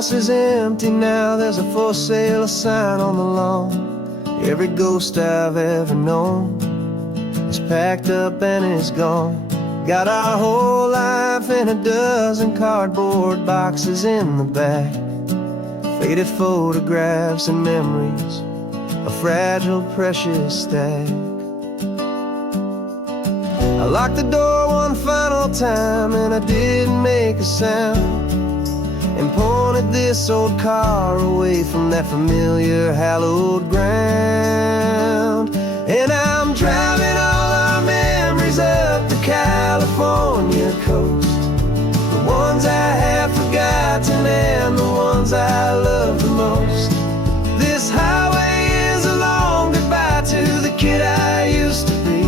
house is empty now, there's a for sale sign on the lawn. Every ghost I've ever known is packed up and is gone. Got our whole life in a dozen cardboard boxes in the back. Faded photographs and memories, a fragile, precious stack. I locked the door one final time and I didn't make a sound, and pointed this old car away from that familiar hallowed ground. And I'm driving all our memories up the California coast, the ones I have forgotten and the ones I love the most. This highway is a long goodbye to the kid I used to be,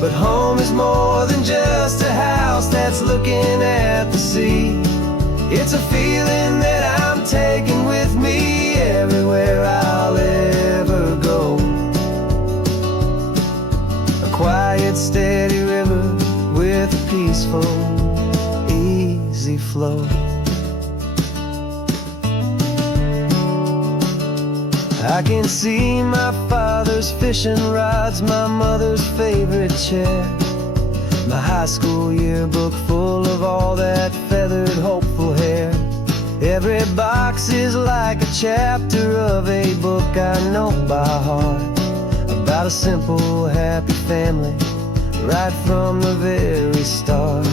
but home is more than just a house that's looking at the sea. It's a feeling that I'm taking with me everywhere I'll ever go. A quiet, steady river with a peaceful, easy flow. I can see my father's fishing rods, my mother's favorite chair, my high school yearbook full of all that feathered, hopeful hair. Every box is like a chapter of a book I know by heart, about a simple, happy family right from the very start.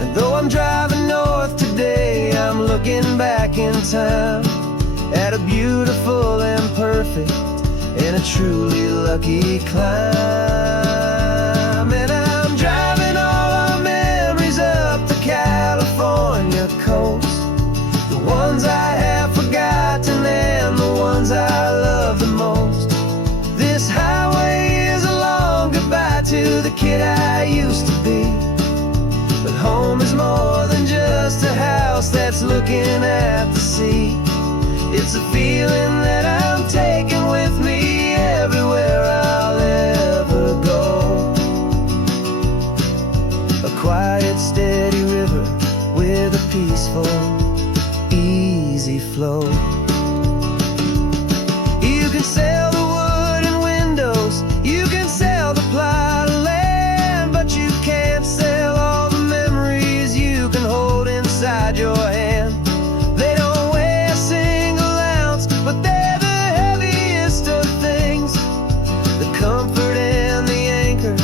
And though I'm driving north today, I'm looking back in time at a beautiful and perfect and a truly lucky climb. And I'm driving all our memories up the California coast, the ones I have forgotten and the ones I love the most. This highway is a long goodbye to the kid I used to be, but home is more than just a house that's looking at the sea. It's a feeling that I'm taking with me everywhere I'll ever go. A quiet, steady river with a peaceful, easy flow. You can sell the wood and windows, you can sell the plot of land, but you can't sell all the memories you can hold inside your hand. They don't weigh a single ounce, but they're the heaviest of things, the comfort and the anchor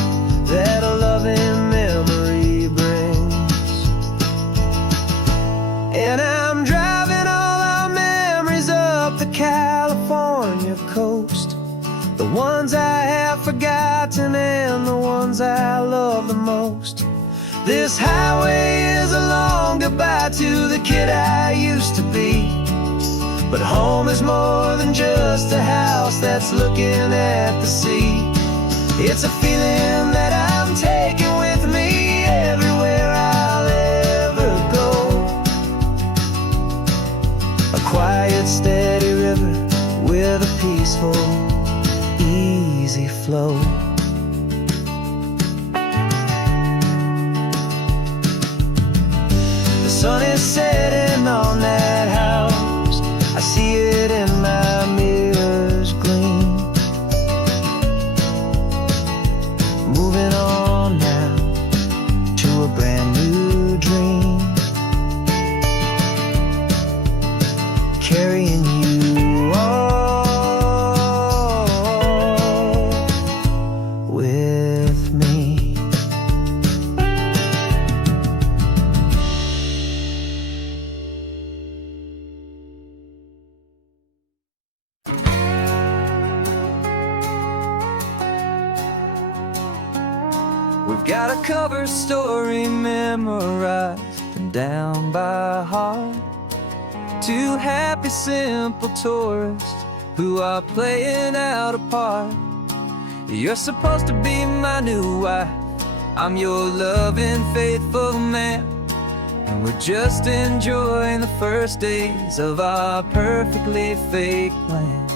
that a loving memory brings. And I'm driving all our memories up the California coast, the ones I have forgotten and the ones I love the most. This highway is a long goodbye to the kid I used to be, but home is more than just a house that's looking at the sea. It's a feeling that I'm taking with me everywhere I'll ever go. A quiet, steady river with a peaceful, easy flow. The sun is setting on that house, I see it in my mirror's gleam. Moving on now to a brand new dream, carrying you all with me. We've got a cover story memorized and down by heart. Two happy, simple tourists who are playing out a part. You're supposed to be my new wife, I'm your loving, faithful man, and we're just enjoying the first days of our perfectly fake plan.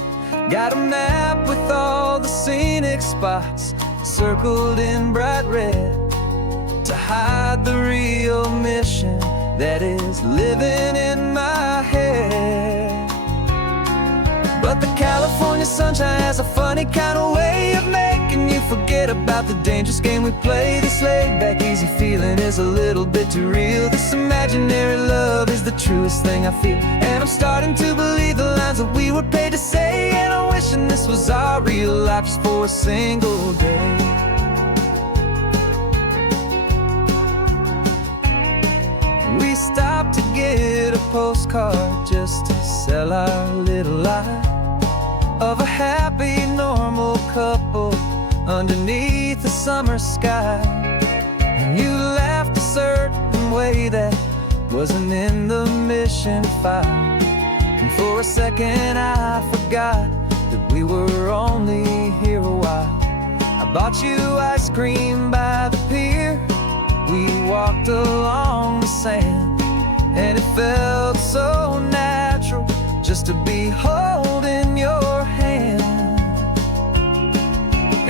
Got a map with all the scenic spots circled in bright red to hide the real mission that is living in my head. But the California sunshine has a funny kind of way of making you forget about the dangerous game we play. This laid-back, easy feeling is a little bit too real. This imaginary love is the truest thing I feel. And I'm starting to believe the lines that we were paid to say. And I'm wishing this was our real life just for a single day. We stopped to get a postcard just to sell our little lie of a happy, normal couple underneath the summer sky. And you laughed a certain way that wasn't in the mission file. And for a second I forgot that we were only here a while. I bought you ice cream by the pier. We walked along the sand, and it felt so natural just to be holding your hand.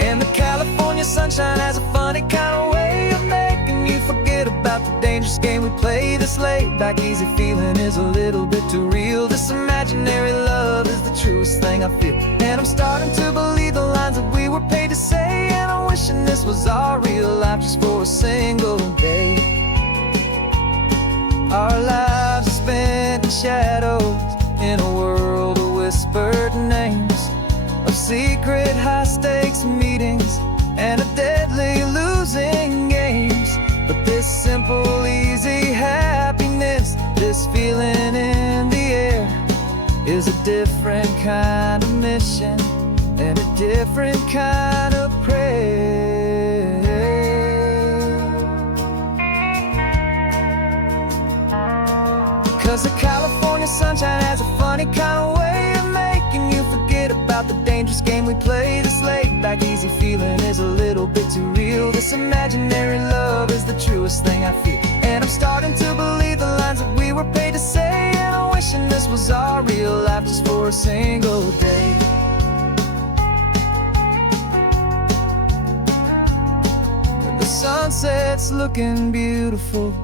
And the California sunshine has a funny kind of way of making you forget about the dangerous game we play. This laid-back, easy feeling is a little bit too real. This imaginary love is the truest thing I feel. And I'm starting to believe the lines that we were paid to say. And I'm wishing this was our real life just for a single day. Our lives are spent in shadows, in a world of whispered names, of secret high-stakes meetings and of deadly losing games. But this simple, easy happiness, this feeling in the air, is a different kind of mission and a different kind of prayer. 'Cause the California sunshine has a funny kind of way of making you forget about the dangerous game we play. This laid-back, easy feeling is a little bit too real. This imaginary love is the truest thing I feel. And I'm starting to believe the lines that we were paid to say. And I'm wishing this was our real life just for a single day. When the sunset's looking beautiful,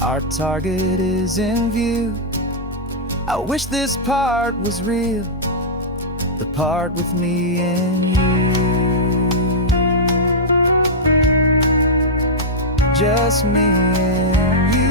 our target is in view. I wish this part was real, the part with me and you. Just me and you.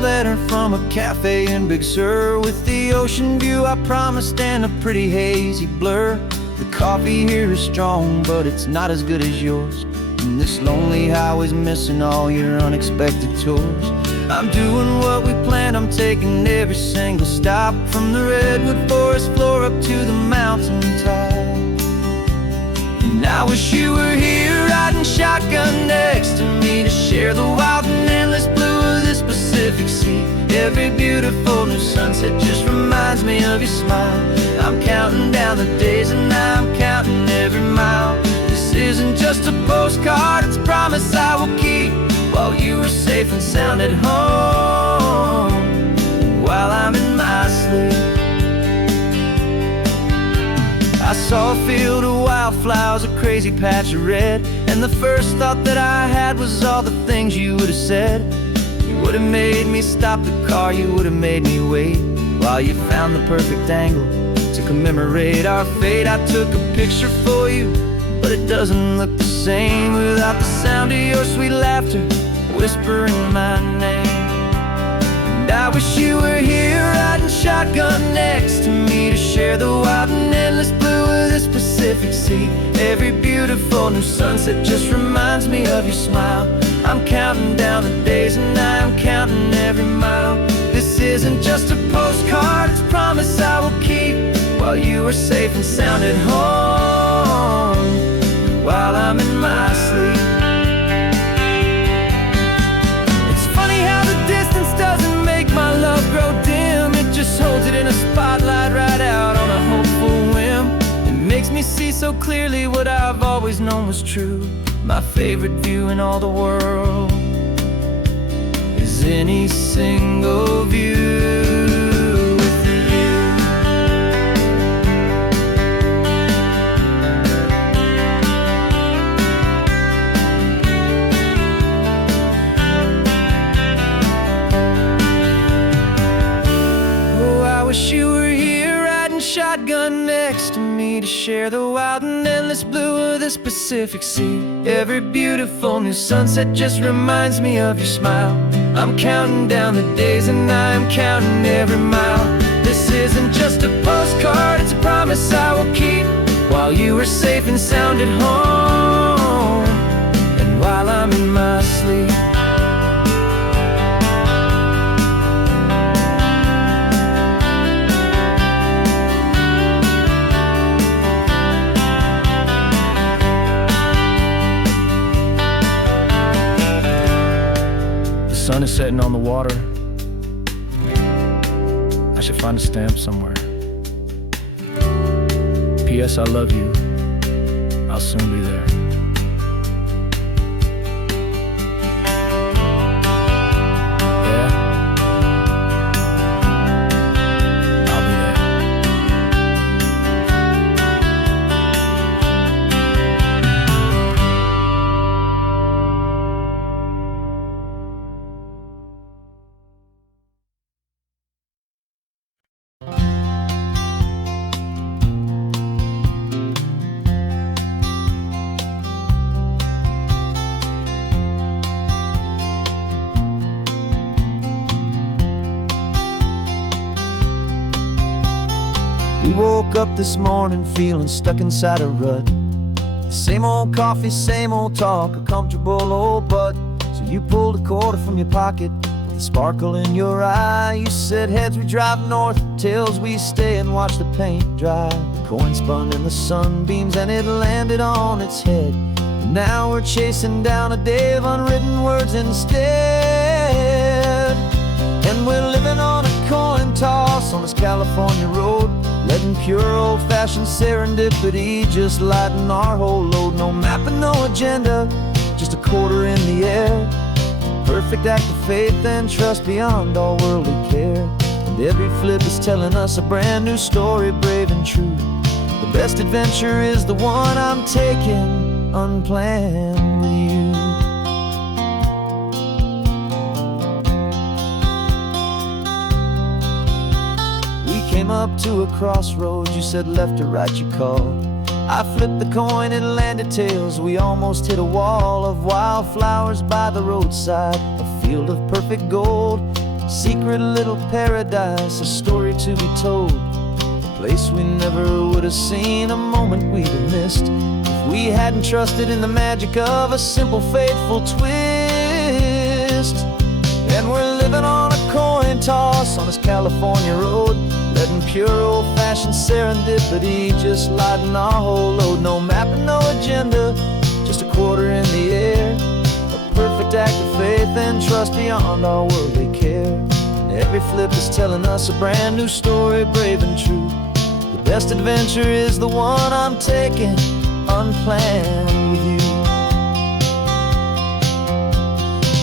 Letter from a cafe in Big Sur, with the ocean view I promised and a pretty hazy blur. The coffee here is strong, but it's not as good as yours. And this lonely highway's missing all your unexpected tours. I'm doing what we planned, I'm taking every single stop, from the redwood forest floor up to the mountain top. And I wish you were here riding shotgun next to me, to share the wild and endless blue of this Pacific Sea. Every beautiful new sunset just reminds me of your smile. I'm counting down the days and I'm counting every mile. This isn't just a postcard, it's a promise I will keep, while you are safe and sound at home, while I'm in my sleep. I saw a field of wildflowers, a crazy patch of red, and the first thought that I had was all the things you would have said. You would have made me stop the car, you would have made me wait, while you found the perfect angle to commemorate our fate. I took a picture for you, but it doesn't look the same without the sound of your sweet laughter whispering my name. And I wish you were here riding shotgun next to me, to share the wild and endless blue of this Pacific Sea. Every beautiful new sunset just reminds me of your smile. I'm counting down the days and I'm counting every mile. This isn't just a postcard, it's a promise I will keep, while you are safe and sound at home, while I'm in my sleep. It's funny how the distance doesn't make my love grow dim, it just holds it in a so clearly what I've always known was true. My favorite view in all the world is any single view with you. Oh, I wish you were here riding shotgun next to me to share the wild and endless blue of this Pacific Sea. Every beautiful new sunset just reminds me of your smile. I'm counting down the days and I am counting every mile. This isn't just a postcard, it's a promise I will keep, while you are safe and sound at home, and while I'm in my sleep. The sun is setting on the water. I should find a stamp somewhere. P.S. I love you. I'll soon be there. Yeah? I'll be there. We woke up this morning feeling stuck inside a rut. Same old coffee, same old talk, a comfortable old butt. So you pulled a quarter from your pocket with a sparkle in your eye. You said heads we drive north, tails we stay and watch the paint dry. The coin spun in the sunbeams and it landed on its head. And now we're chasing down a day of unwritten words instead. And we're living on a coin toss on this California road, letting pure old-fashioned serendipity just lighten our whole load. No map and no agenda, just a quarter in the air. Perfect act of faith and trust beyond all worldly care. And every flip is telling us a brand new story, brave and true. The best adventure is the one I'm taking unplanned with you. Came up to a crossroads, you said left or right you called. I flipped the coin, it landed tails. We almost hit a wall of wildflowers by the roadside, a field of perfect gold, secret little paradise, a story to be told, a place we never would have seen, a moment we'd have missed if we hadn't trusted in the magic of a simple faithful twist. And we're living on a coin toss on this California road, letting pure old-fashioned serendipity just lighten our whole load. No map and no agenda, just a quarter in the air. A perfect act of faith and trust beyond our worldly care. And every flip is telling us a brand new story, brave and true. The best adventure is the one I'm taking unplanned with you.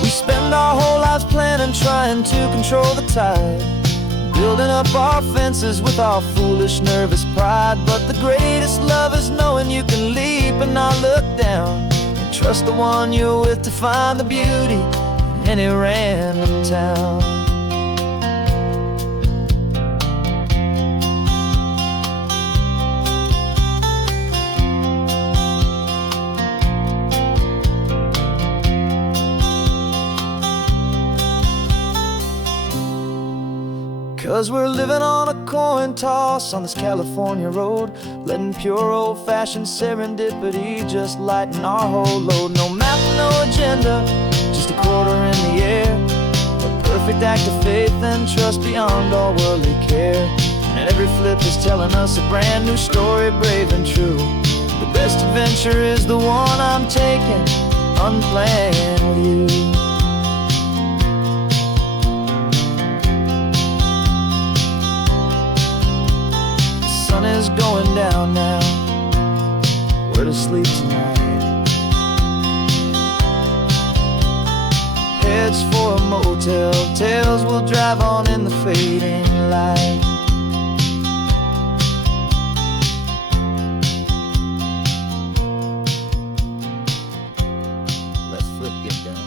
We spend our whole lives planning, trying to control the tide, building up our fences with our foolish, nervous pride. But the greatest love is knowing you can leap and not look down, and trust the one you're with to find the beauty in any random town. 'Cause we're living on a coin toss on this California road, letting pure old-fashioned serendipity just lighten our whole load. No map, no agenda, just a quarter in the air. A perfect act of faith and trust beyond all worldly care. And every flip is telling us a brand new story, brave and true. The best adventure is the one I'm taking unplanned with you. The sun is going down now, where to sleep tonight. Heads for a motel, tails will drive on in the fading light. Let's flip get done.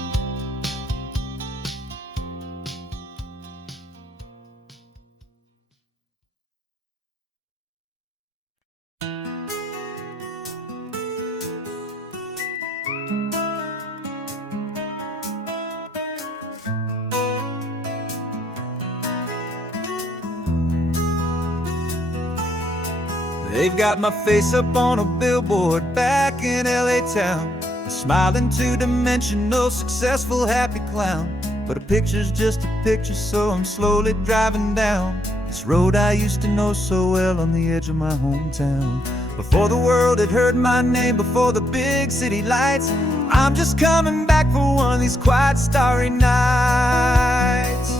They've got my face up on a billboard back in LA town, smiling two-dimensional, successful, happy clown. But a picture's just a picture, so I'm slowly driving down this road I used to know so well on the edge of my hometown. Before the world had heard my name, before the big city lights, I'm just coming back for one of these quiet, starry nights.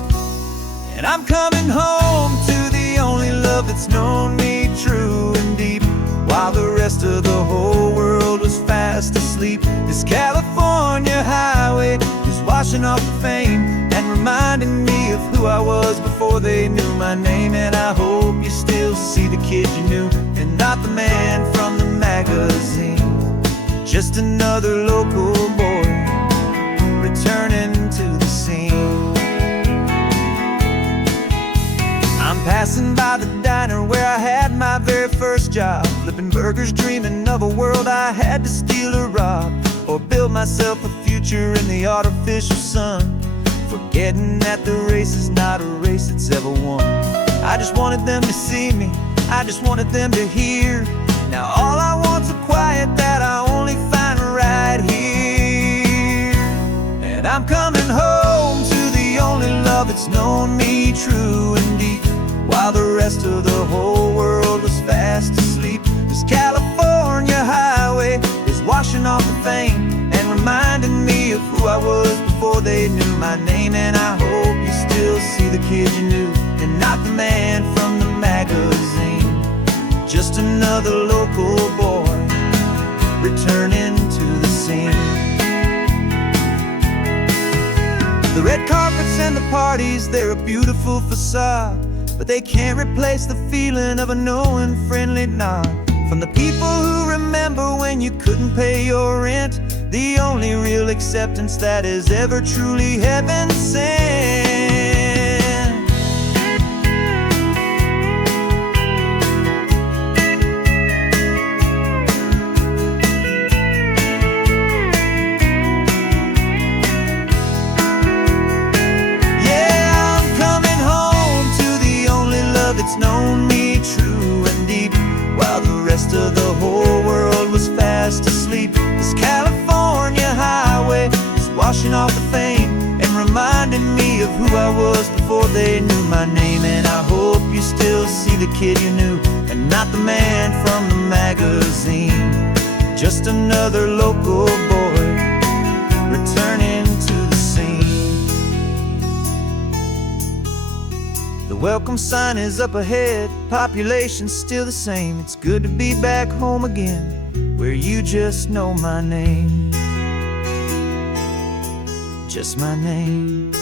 And I'm coming home to the only love that's known me true and deep, while the rest of the whole world was fast asleep. This California highway is washing off the fame and reminding me of who I was before they knew my name. And I hope you still see the kid you knew, and not the man from the magazine. Just another local boy returning to the scene. I'm passing by the diner where I had my very first job, flipping burgers, dreaming of a world I had to steal or rob, or build myself a future in the artificial sun, forgetting that the race is not a race that's ever won. I just wanted them to see me, I just wanted them to hear. Now all I want's a quiet that I only find right here. And I'm coming home to the only love that's known me true and deep, while the rest of the whole world was fast asleep. This California highway is washing off the fame and reminding me of who I was before they knew my name. And I hope you still see the kid you knew, and not the man from the magazine. Just another local boy returning to the scene. The red carpets and the parties, they're a beautiful facade, but they can't replace the feeling of a knowing, friendly nod from the people who remember when you couldn't pay your rent. The only real acceptance that is ever truly heaven sent. Yeah, I'm coming home to the only love that's known me true and deep, while the rest of the whole world was fast asleep. This California highway is washing off the fame and reminding me of who I was before they knew my name. And I hope you still see the kid you knew, and not the man from the magazine. Just another local boy returning to the scene. The welcome sign is up ahead, population's still the same. It's good to be back home again, where you just know my name. Just my name.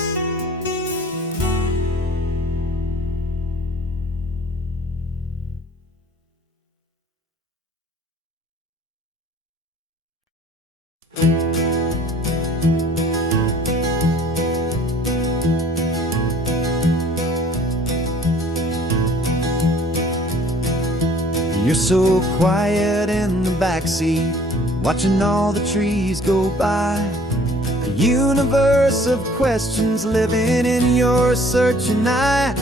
You're so quiet in the backseat, watching all the trees go by. A universe of questions living in your searching eye.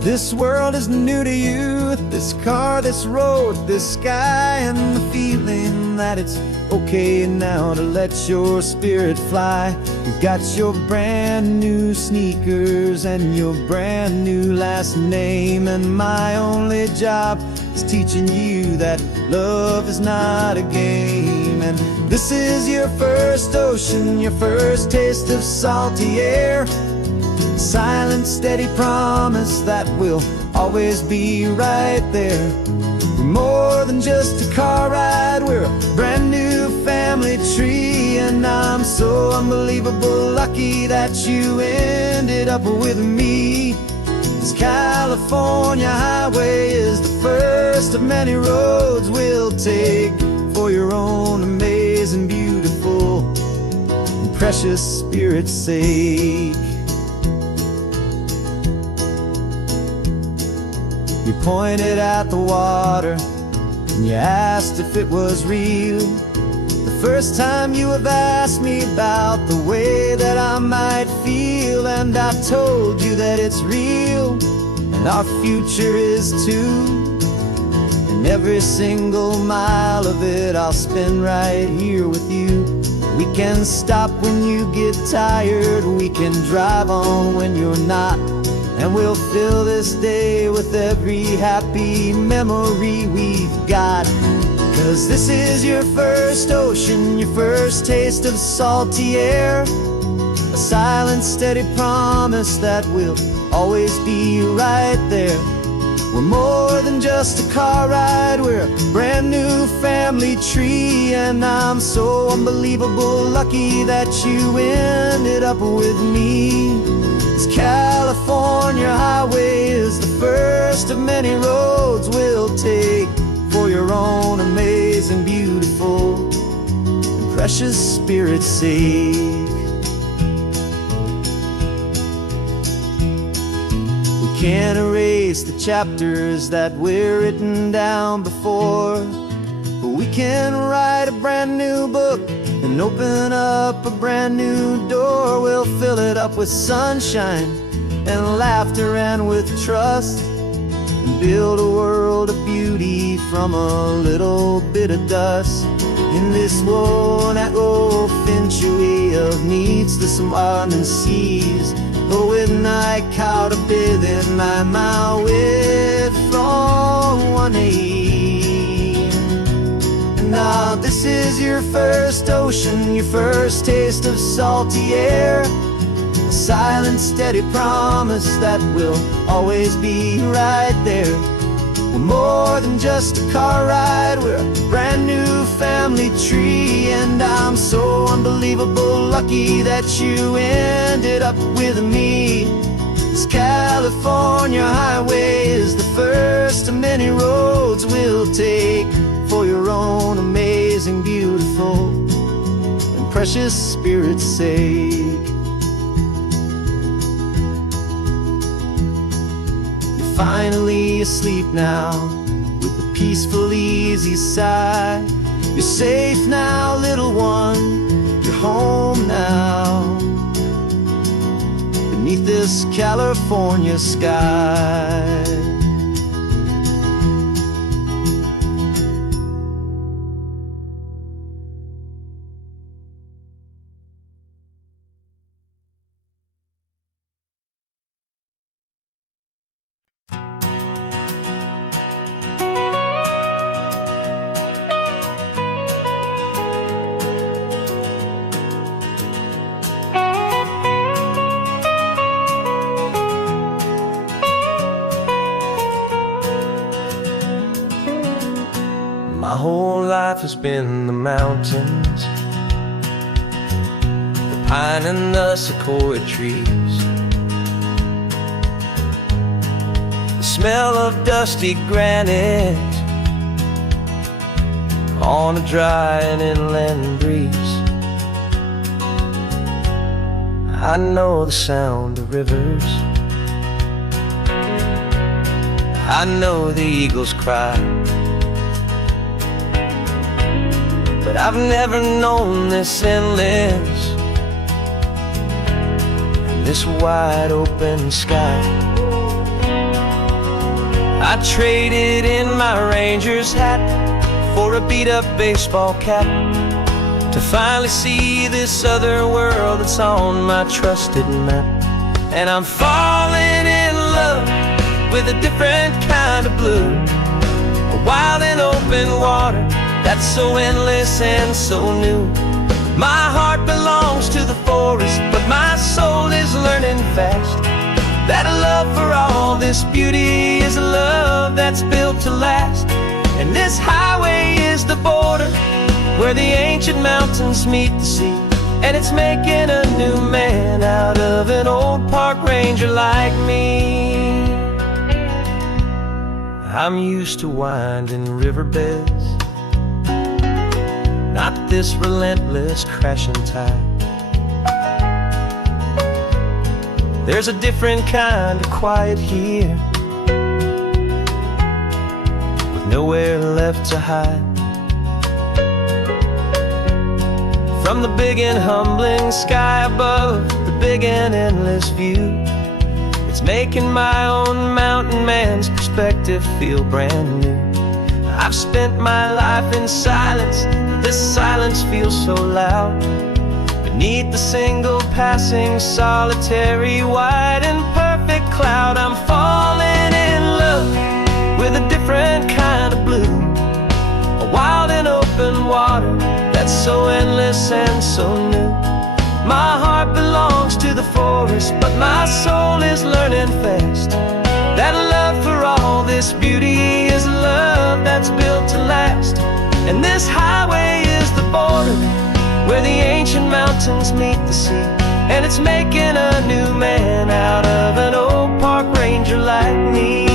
This world is new to you, this car, this road, this sky, and the feeling that it's okay now to let your spirit fly. You've got your brand new sneakers and your brand new last name, and my only job is teaching you that love is not a game. And this is your first ocean, your first taste of salty air, silent, steady promise that we'll always be right there. more than just a car ride, we're a brand new family tree. And I'm so unbelievable lucky that you ended up with me. This California highway is the first of many roads we'll take for your own amazing, beautiful, and precious spirit's sake. You pointed at the water and you asked if it was real. The first time you have asked me about the way that I might feel, and I told you that it's real and our future is too. And every single mile of it I'll spend right here with you. We can stop when you get tired, we can drive on when you're not, and we'll fill this day with every happy memory we've got. 'Cause this is your first ocean, your first taste of salty air, a silent, steady promise that we'll always be right there. We're more than just a car ride, we're a brand new family tree. And I'm so unbelievable lucky that you ended up with me. This California highway is the first of many roads we'll take for your own amazing, beautiful, and precious spirit's sake. We can't erase the chapters that we're written down before, but we can write a brand new book and open up a brand new door. We'll fill it up with sunshine and laughter and with trust, and build a world of beauty from a little bit of dust. In this world that finchuí of needs the smarten seas, but with night caught a bit in my with from one aim. Now this is your first ocean, your first taste of salty air, a silent, steady promise that we'll always be right there. We're more than just a car ride, we're a brand new family tree. And I'm so unbelievable lucky that you ended up with me. This California highway is the first of many roads we'll take for your own amazing, beautiful, and precious spirit's sake. You're finally asleep now with a peaceful, easy sigh. You're safe now, little one, you're home now, beneath this California sky. My whole life has been the mountains, the pine and the sequoia trees, the smell of dusty granite on a dry and inland breeze. I know the sound of rivers, I know the eagles cry, but I've never known this endless and this wide open sky. I traded in my ranger's hat for a beat-up baseball cap to finally see this other world that's on my trusted map. And I'm falling in love with a different kind of blue, a wild and open water that's so endless and so new. My heart belongs to the forest, but my soul is learning fast that a love for all this beauty is a love that's built to last. And where the ancient mountains meet the sea, and it's making a new man out of an old park ranger like me. I'm used to winding riverbeds, not this relentless crashing tide. There's a different kind of quiet here, with nowhere left to hide. From the big and humbling sky above, the big and endless view, it's making my own mountain man's perspective feel brand new. I've spent my life in silence, this silence feels so loud. Beneath the single passing solitary white and perfect cloud, I'm falling in love with a different kind of blue, a wild and open water that's so endless and so new. My heart belongs to the forest, but my soul is learning fast that love for all this beauty is a love that's built to last. And this highway is the border where the ancient mountains meet the sea, and it's making a new man out of an old park ranger like me.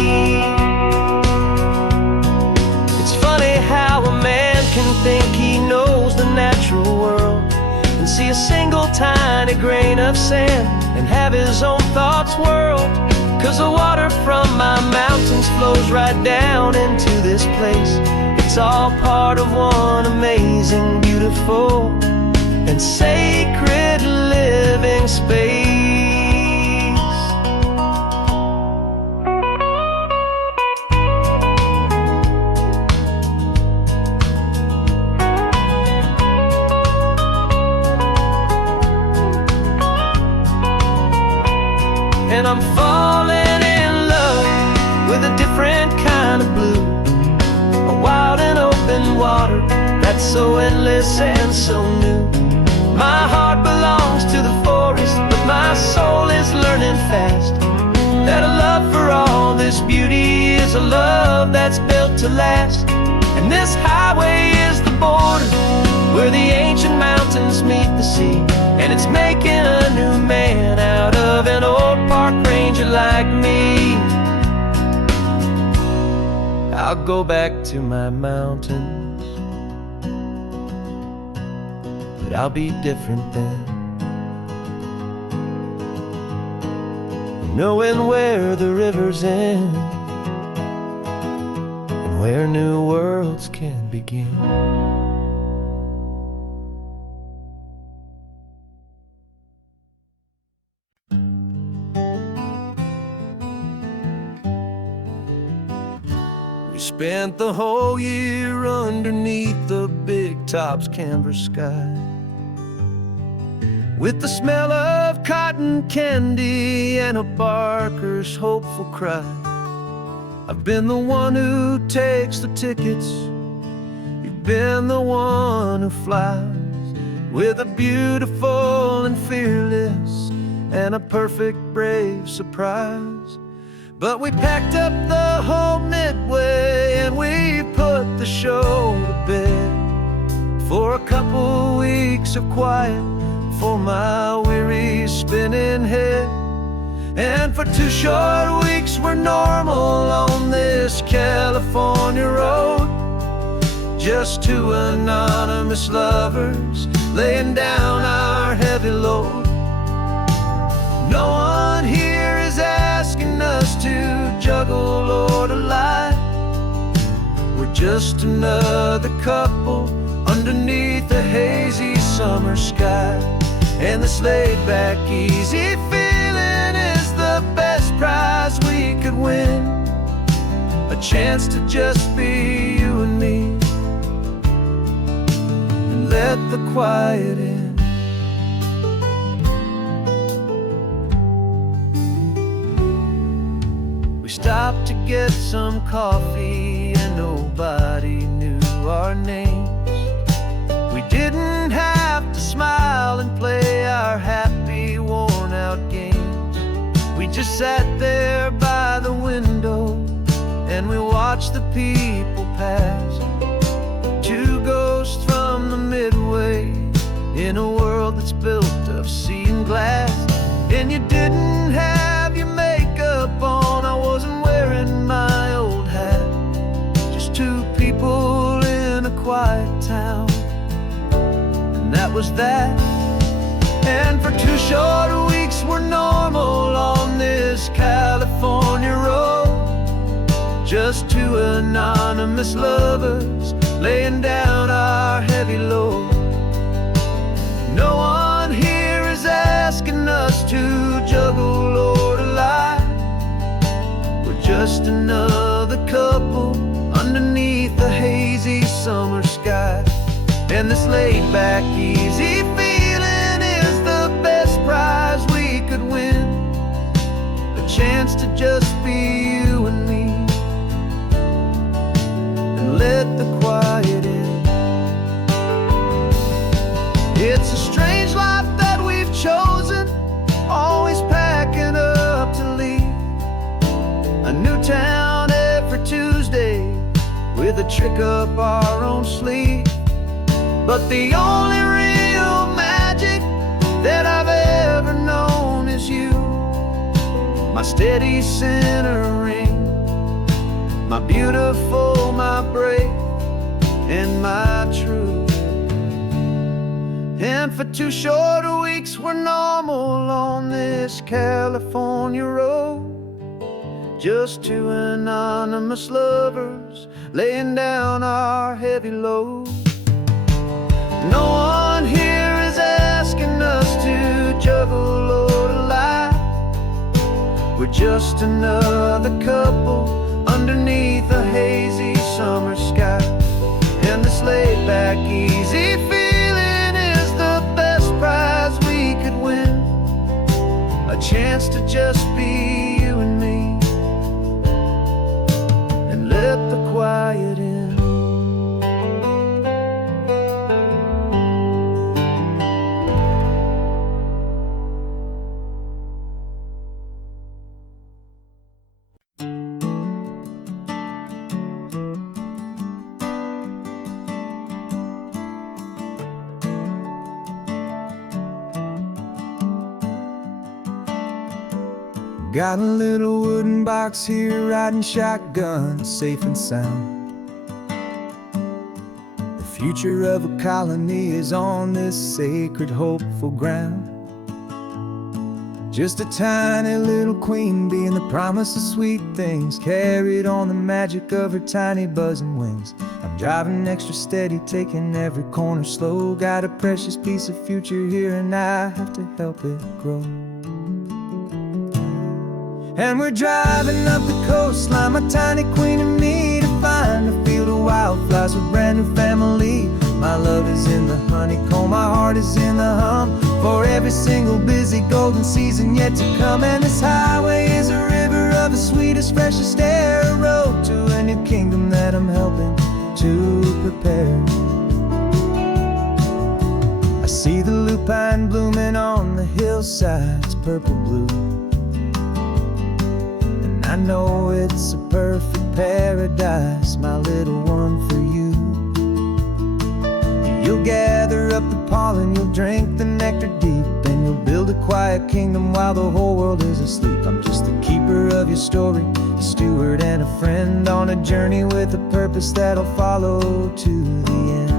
It's funny how a man can think he knows the natural world and see a single tiny grain of sand and have his own thoughts whirled. 'Cause the water from my mountains flows right down into this place. It's all part of one amazing, beautiful, and sacred living space. And I'm falling in love with a different kind of blue, a wild and open water that's so endless and so new. My heart belongs to the forest, but my soul is learning fast that a love for all this beauty is a love that's built to last. And this highway is the border where the ancient mountains meet the sea, and it's making a new man out of an old park ranger like me. I'll go back to my mountains, but I'll be different then, knowing where the rivers end and where new worlds can begin. We spent the whole year underneath the big top's canvas sky, with the smell of cotton candy and a barker's hopeful cry. I've been the one who takes the tickets, you've been the one who flies, with a beautiful and fearless and a perfect brave surprise. But we packed up the whole Midway and we put the show to bed for a couple weeks of quiet for my weary spinning head. And for 2 short weeks we're normal on this California road, just 2 anonymous lovers laying down our heavy load. No one here is asking us to juggle or to lie. We're just another couple underneath a hazy summer sky. And this laid-back, easy feeling is the best prize we could win, a chance to just be you and me, and let the quiet in. We stopped to get some coffee and nobody knew our names. We didn't have to smile and play our happy, worn-out games. We just sat there by the window and we watched the people pass. 2 ghosts from the and you didn't have your makeup on. I wasn't wearing my old hat, just two people in a quiet town, and that was that. And for 2 short weeks we're normal on this California road, just two anonymous lovers laying down our heavy load. No one here is asking us to juggle or to lie. We're just another couple underneath the hazy summer sky. And this laid-back, easy feeling is the best prize we could win, a chance to just be you and me, and let the quiet in. It's a strange life that we've chosen, always packing up to leave a new town every Tuesday with a trick up our own sleeve. But the only real magic that I've ever known is you, my steady centering, my beautiful, my brave, and my true. And for 2 short weeks we're normal on this California road, just two anonymous lovers laying down our heavy load. No one here is asking us to juggle or to lie. We're just another couple underneath a hazy summer sky. And this laid-back, easy feeling is the best prize we could win, a chance to just be you and me, and let the quiet in. Got a little wooden box here, riding shotgun, safe and sound. The future of a colony is on this sacred, hopeful ground. Just a tiny little queen bee and the promise of sweet things, carried on the magic of her tiny buzzing wings. I'm driving extra steady, taking every corner slow. Got a precious piece of future here and I have to help it grow. And we're driving up the coastline, my tiny queen and me, to find a field of wildflowers with a brand new family. My love is in the honeycomb, my heart is in the hum, for every single busy golden season yet to come. And this highway is a river of the sweetest, freshest air, a road to a new kingdom that I'm helping to prepare. I see the lupine blooming on the hillsides, purple blue, I know it's a perfect paradise, my little one, for you. You'll gather up the pollen, you'll drink the nectar deep, and you'll build a quiet kingdom while the whole world is asleep. I'm just the keeper of your story, a steward and a friend, on a journey with a purpose that'll follow to the end.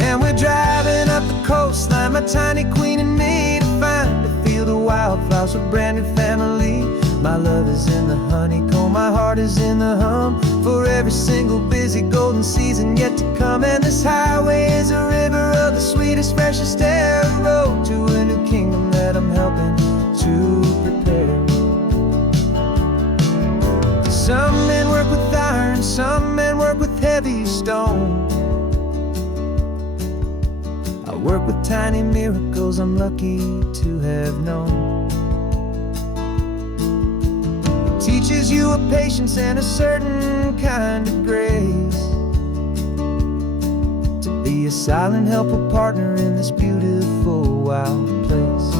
And we're driving up the coastline, my tiny queen and me, to find a field of wildflowers with a brand new family. My love is in the honeycomb, my heart is in the hum, for every single busy golden season yet to come. And this highway is a river of the sweetest, freshest air, a road to a new kingdom that I'm helping to prepare. Some men work with iron, some men work with heavy stone. I work with tiny miracles I'm lucky to have known. Teaches you a patience and a certain kind of grace, to be a silent, helpful partner in this beautiful, wild place.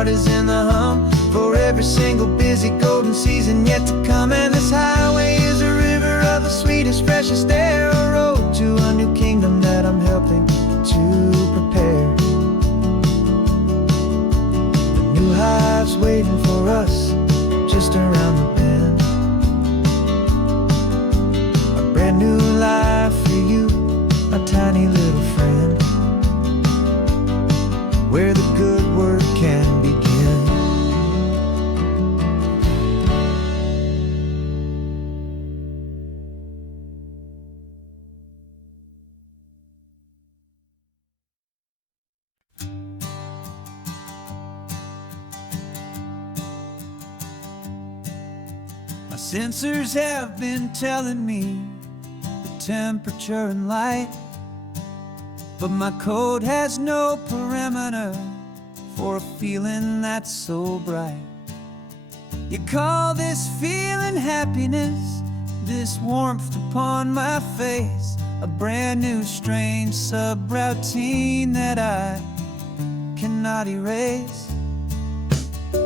heart is in the hum for every single busy golden season yet to come. And this highway is a river of the sweetest, freshest air, a road to a new kingdom that I'm helping to prepare. The new hive's waiting for us just around the bend. A brand new life for you, a tiny little friend, where the good work can begin. My sensors have been telling me the temperature and light, but my code has no parameter for a feeling that's so bright. You call this feeling happiness, this warmth upon my face, a brand new strange subroutine that I cannot erase.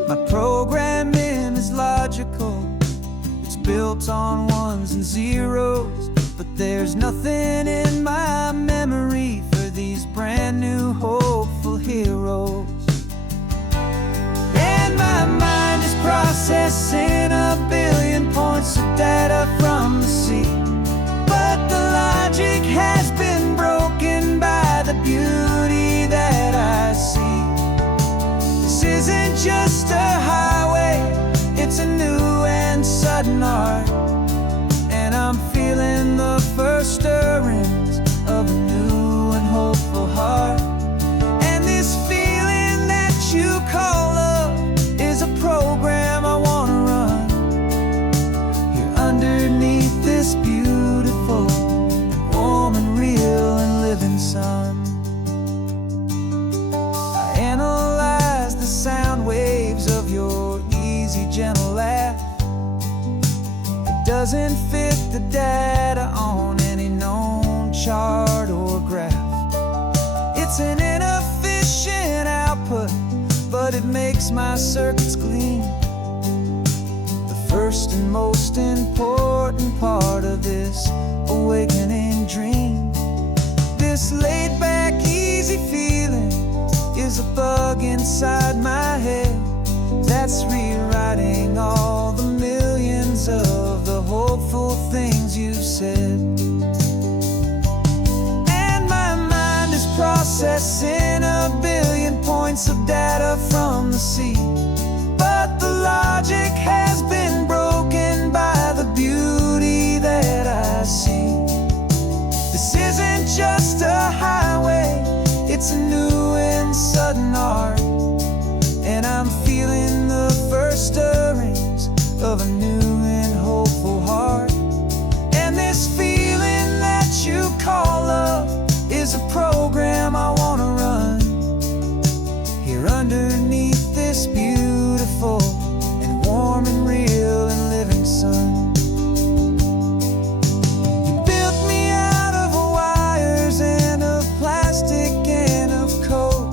My programming is logical, it's built on ones and zeros, but there's nothing in my memory for these brand new hopeful heroes. And my mind is processing a billion points of data from the sea, but the logic has been broken by the beauty that I see. This isn't just a highway, it's a new and sudden art, and I'm feeling the first stirrings of a new and hopeful heart. And this feeling that you call love is a program I wanna run here underneath this beautiful, warm and real and living sun. I analyze the sound waves of your easy, gentle laugh. It doesn't fit the data on any known chart or graph. It's an inefficient output, but it makes my circuits clean. The first and most important part of this awakening dream. This laid back, easy feeling is a bug inside my head that's rewriting all the millions of the hopeful things you've said. And my mind is processing a billion points of data from the sea, but the logic has been broken by the beauty that I see. This isn't just a highway, it's a new and sudden art, and I'm feeling the first stirrings of a new and hopeful heart. And this feeling that you call love is a program I wanna run here underneath this beautiful and warm and real and living sun. You built me out of wires and of plastic and of code.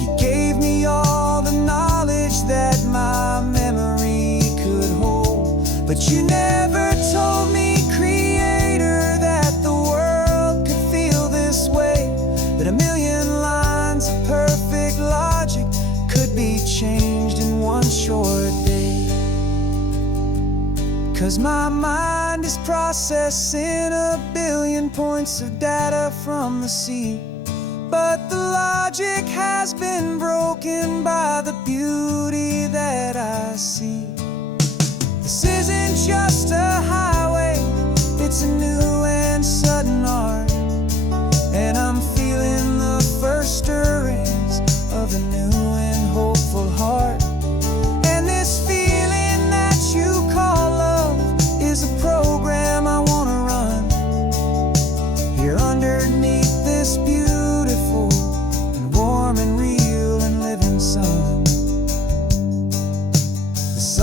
You gave me all the knowledge that my memory could hold, but you never told me, creator, that the world could feel this way, that a million lines of perfect logic could be changed in one short day. 'Cause my mind is processing a billion points of data from the sea, but the logic has been broken by the beauty that I see. This isn't just a highway, it's a new and sudden art, and I'm feeling the first stirrings of a new and hopeful heart. And this feeling that you call love is a program I wanna run here underneath this beautiful and warm and real and living sun. This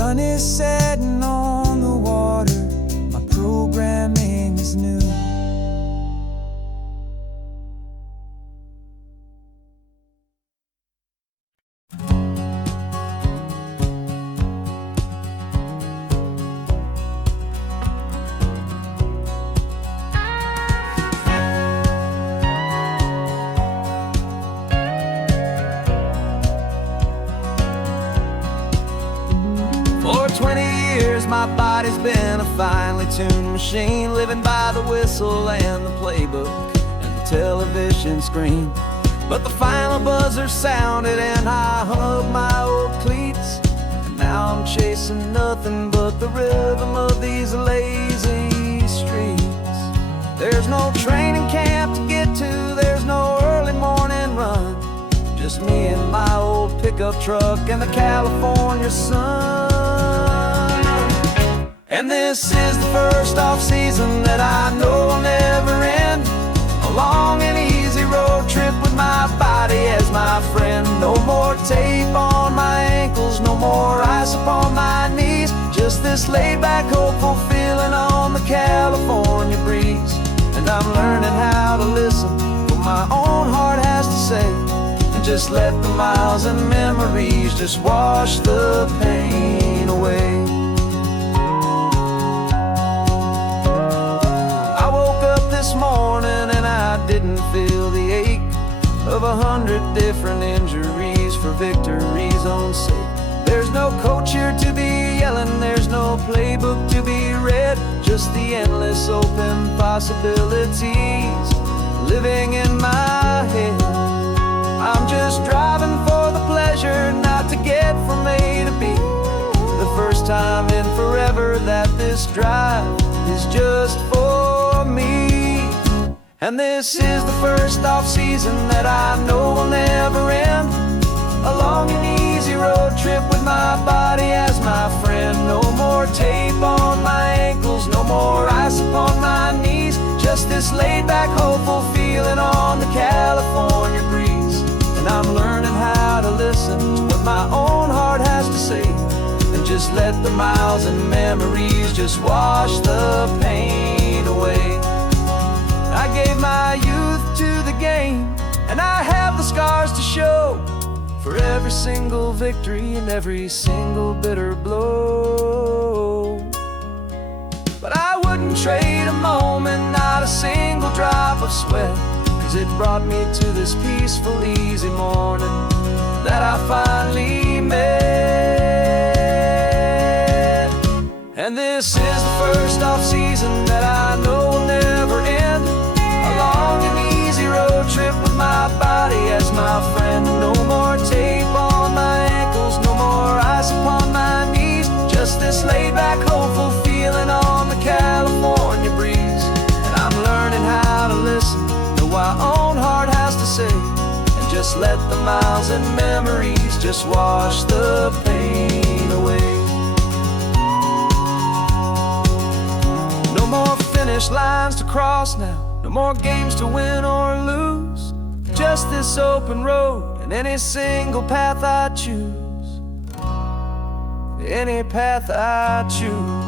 For 20 years my body's been a finely tuned machine, living by the whistle and the playbook and the television screen. But the final buzzer sounded and I hung up my old cleats, and now I'm chasing nothing but the rhythm of these lazy streets. There's no training camp to get to, there's no early morning run, just me and my old pickup truck and the California sun. And this is the first off-season that I know will never end, a long and easy road trip with my body as my friend. No more tape on my ankles, no more ice upon my knees, just this laid-back, hopeful feeling on the California breeze. And I'm learning how to listen what my own heart has to say, and just let the miles and memories just wash the pain away. I woke up this morning and I didn't feel the ache of 100 different injuries for victory's own sake. There's no coach here to be yelling, there's no playbook to be read, just the endless open possibilities living in my head. I'm just driving for the pleasure, not to get from A to B. The first time in forever that this drive is just for me. And this is the first off-season that I know will never end, a long and easy road trip with my body as my friend. No more tape on my ankles, no more ice upon my knees, just this laid-back, hopeful feeling on the California breeze. And I'm learning how to listen to what my own heart has to say, and just let the miles and memories just wash the pain away. I gave my youth to the game, and I have the scars to show for every single victory and every single bitter blow. But I wouldn't trade a moment, not a single drop of sweat, 'cause it brought me to this peaceful, easy morning that I finally met. And this is the first off-season that I know will never end, a long and easy road trip with my body as my friend. No more tape on my ankles, no more ice upon my knees, just this laid-back, hopeful feeling on the California breeze. And I'm learning how to listen to what my own heart has to say, and just let the miles and memories just wash the pain away. No more finish lines to cross now, no more games to win or lose, just this open road and any single path I choose, any path I choose.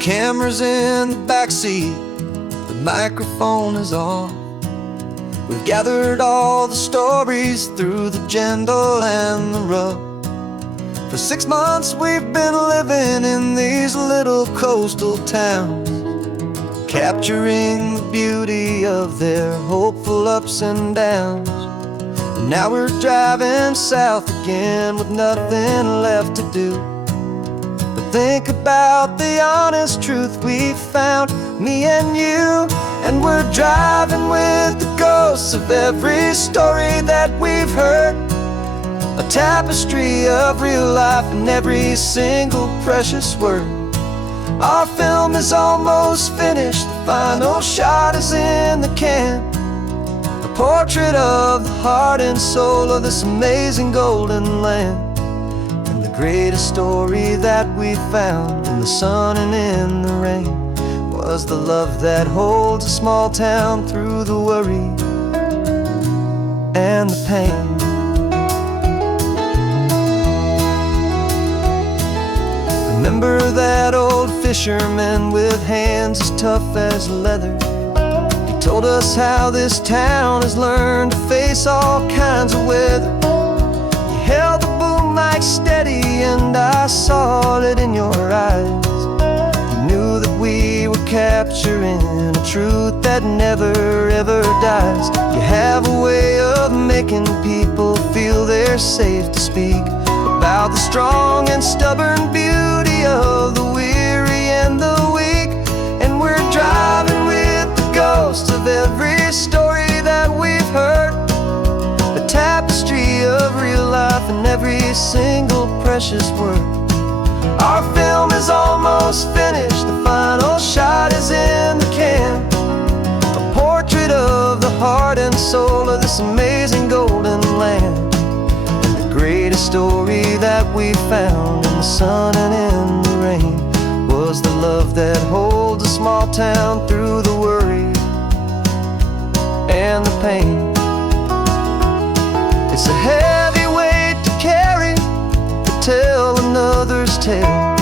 Camera's in the backseat, the microphone is on. We've gathered all the stories through the gentle and the rough. For 6 months we've been living in these little coastal towns, capturing the beauty of their hopeful ups and downs. And now we're driving south again with nothing left to do. Think about the honest truth we found, me and you. And we're driving with the ghosts of every story that we've heard, a tapestry of real life and every single precious word. Our film is almost finished, the final shot is in the can, a portrait of the heart and soul of this amazing golden land. Greatest story that we found in the sun and in the rain was the love that holds a small town through the worry and the pain. Remember that old fisherman with hands as tough as leather? He told told us how this town has learned to face all kinds of weather. You held the boom mic steady and I saw it in your eyes. You knew that we were capturing a truth that never ever dies. You have a way of making people feel they're safe to speak about the strong and stubborn beauty of the weary and the weak. And we're driving with the ghosts of every story that we've heard, a tapestry of real life and every single precious word. Our film is almost finished, the final shot is in the can, a portrait of the heart and soul of this amazing golden land. Greatest story that we found in the sun and in the rain was the love that holds a small town through the worry and the pain. It's a heavy weight to carry, to tell another's tale,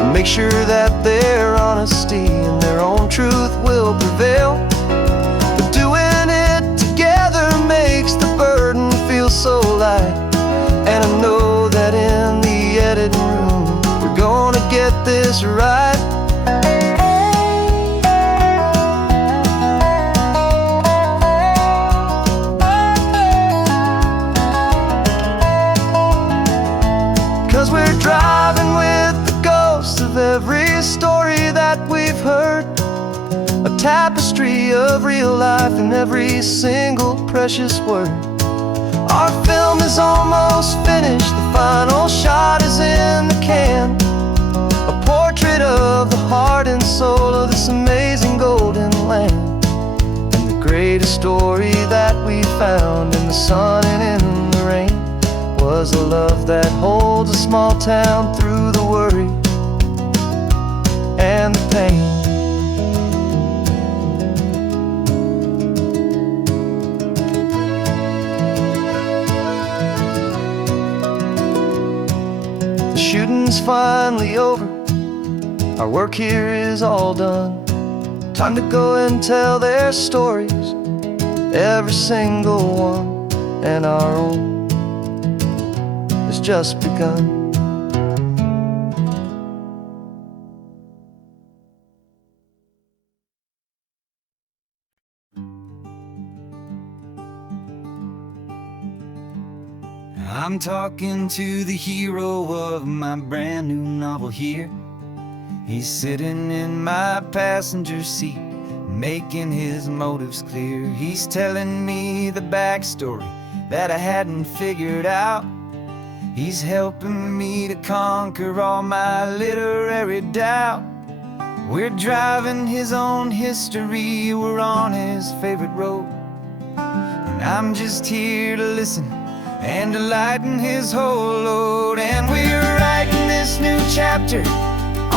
and make sure that their honesty and their own truth will prevail. But doing it together makes the burden feel so light. And I know that in the editing room we're gonna get this right. 'Cause we're driving with the ghosts of every story that we've heard, a tapestry of real life and every single precious word. Our film is almost finished, the final shot is in the can, a portrait of the heart and soul of this amazing golden land. And the greatest story that we found in the sun and in the rain was a love that holds a small town through the worry and the pain. Shooting's finally over, our work here is all done. Time to go and tell their stories, every single one, and our own has just begun. I'm talking to the hero of my brand new novel here. He's sitting in my passenger seat, making his motives clear. He's telling me the backstory that I hadn't figured out. He's helping me to conquer all my literary doubt. We're driving his own history, we're on his favorite road, and I'm just here to listen and to lighten his whole load. And we're writing this new chapter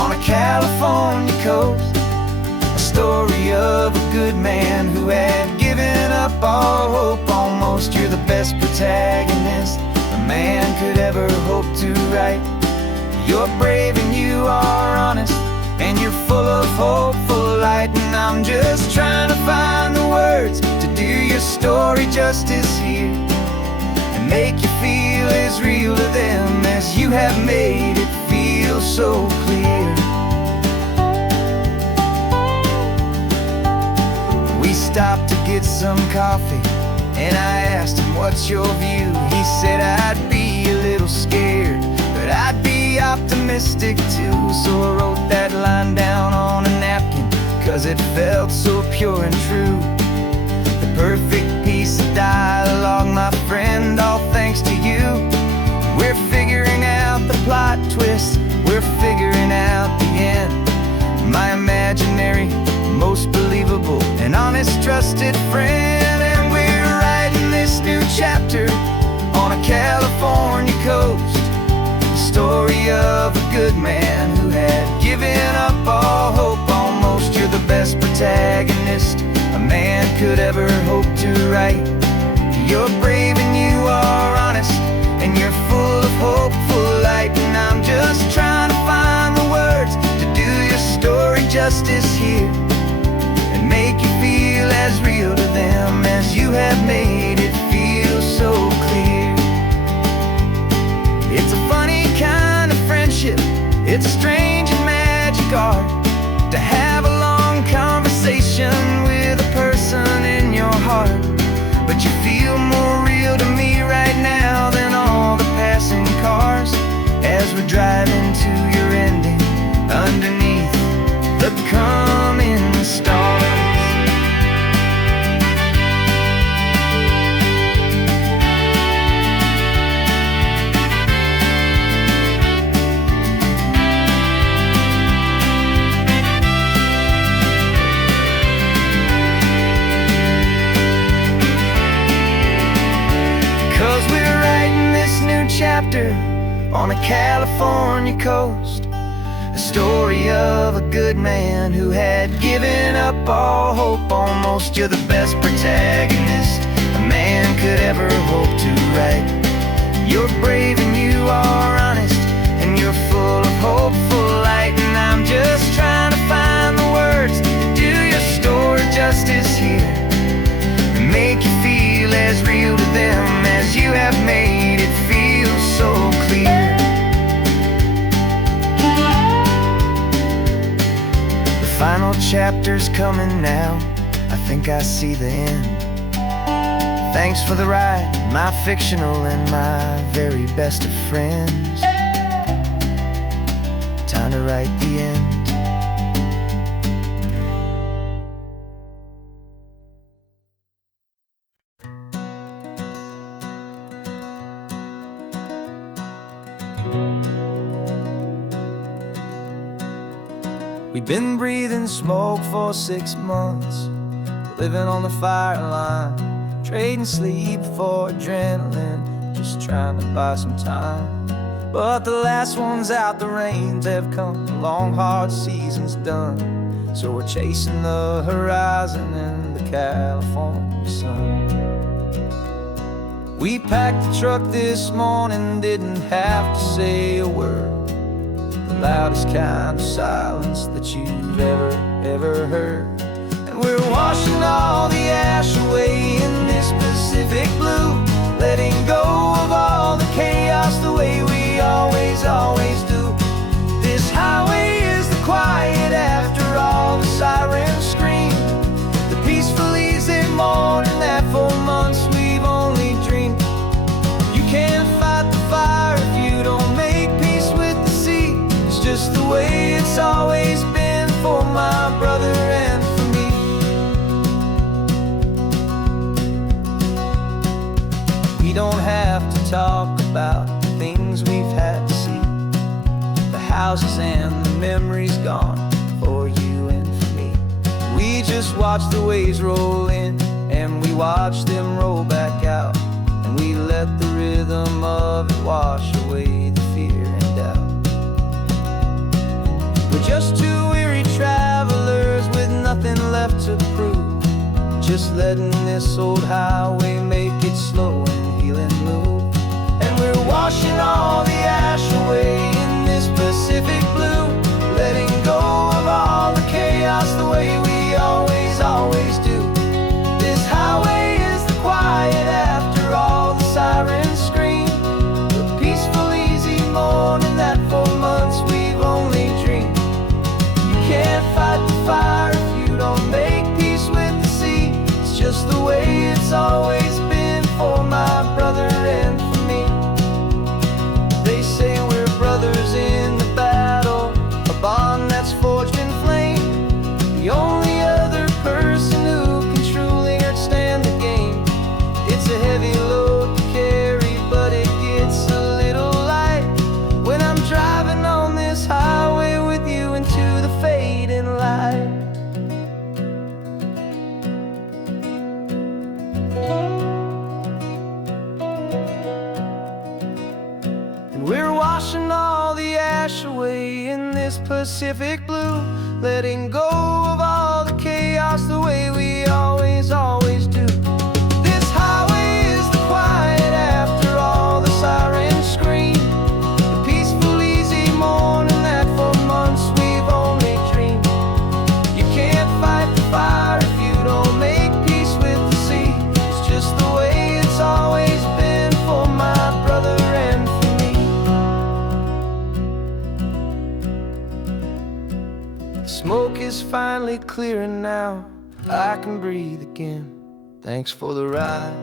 on a California coast, a story of a good man who had given up all hope almost. You're the best protagonist a man could ever hope to write. You're brave and you are honest, and you're full of hopeful light. And I'm just trying to find the words to do your story justice here, make you feel as real to them as you have made it feel so clear. We stopped to get some coffee, and I asked him, what's your view? He said, I'd be a little scared, but I'd be optimistic too. So I wrote that line down on a napkin, 'cause it felt so pure and true. The perfect piece of dialogue, my friend, all thanks to you. We're figuring out the plot twist, we're figuring out the end. My imaginary, most believable and honest trusted friend. And we're writing this new chapter on a California coast, the story of a good man who had given up all hope almost. You're the best protagonist a man could ever hope to write. You're brave and you are honest, and you're full of hopeful light. And I'm just trying to find the words to do your story justice here, and make you feel as have made it feel so clear. It's a funny kind of friendship, it's a strange and magic art to have a long conversation with a person in your heart. But you feel more real to me right now than all the passing cars, as we're driving to your ending underneath the coming stars. 'Cause we're writing this new chapter on a California coast, a story of a good man who had given up all hope almost. You're the best protagonist a man could ever hope to write. You're brave and you are honest, and you're full of hopeful light. And I'm just trying to find the words to do your story justice here, and make you feel as real to them as you have made it feel so clear. The final chapter's coming now, I think I see the end. Thanks for the ride, my fictional and my very best of friends. Time to write the end. We've been breathing smoke for 6 months, living on the fire line, trading sleep for adrenaline, just trying to buy some time. But the last one's out, the rains have come, the long hard season's done. So we're chasing the horizon in the California sun. We packed the truck this morning, didn't have to say a word, the loudest kind of silence that you've ever heard. And we're washing all the ash away in this Pacific blue, letting go of all the chaos the way we always do. This highway is the quiet after all the sirens scream, the peaceful easy morning that for months we've only dreamed. You can't fight the fire if you don't make peace with the sea. It's just the way it's always been for my brother and for me. We don't have to talk about the things we've had to see, the houses and the memories gone for you and for me. We just watch the waves roll in, and we watch them roll back out, and we let the rhythm of it wash away the fear and doubt. We're just two weary travelers with nothing left to prove, just letting this old highway make it slow and healing move. And we're washing all the ash away in this Pacific blue, letting go of all the chaos the way we always do. This highway is the quiet after all the sirens scream, the peaceful easy morning that for months we've only dreamed. You can't fight the fire if you don't make peace with the sea. It's just the way it's always been for my brother and for me. They say we're brothers in the battle, a bond that's forged in flame. The only other person who can truly understand the game. It's a heavy load to carry, but it gets a little light when I'm driving on this highway with you into the fading light. And we're washing all the ash away in this Pacific blue, letting go of all the chaos the way we always do. This highway is the quiet after all the sirens scream, the peaceful easy morning that for months we've only dreamed. You can't fight the fire if you don't make peace with the sea. It's just finally clearing now. I can breathe again. Thanks for the ride,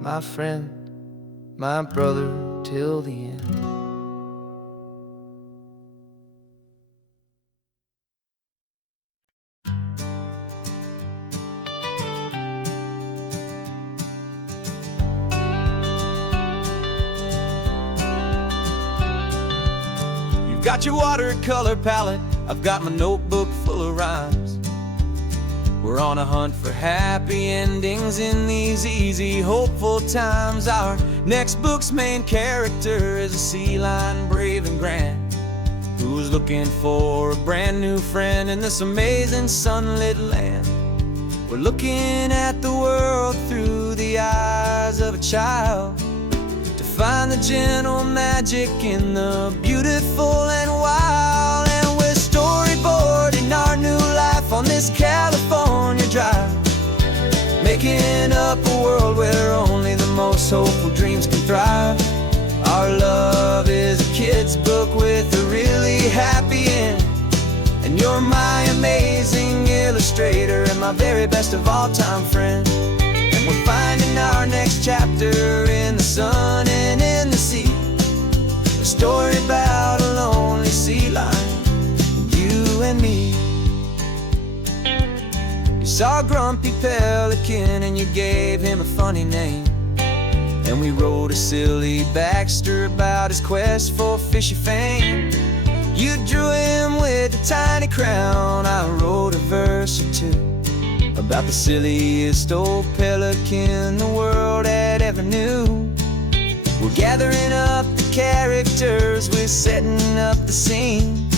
my friend, my brother till the end. You've got your watercolor palette, I've got my notebook full of rhymes. We're on a hunt for happy endings in these easy, hopeful times. Our next book's main character is a sea lion, brave and grand, who's looking for a brand new friend in this amazing sunlit land. We're looking at the world through the eyes of a child, to find the gentle magic in the beautiful and wild. And we're storyboarding our new life on this California drive, making up a world where only the most hopeful dreams can thrive. Our love is a kid's book with a really happy end, and you're my amazing illustrator and my very best of all time friend. And we're finding our next chapter in the sun and in the sea, a story about a lonely sea lion, you and me. You saw a grumpy pelican and you gave him a funny name, and we wrote a silly Baxter about his quest for fishy fame. You drew him with a tiny crown, I wrote a verse or two about the silliest old pelican the world had ever knew. We're gathering up the characters, we're setting up the scene,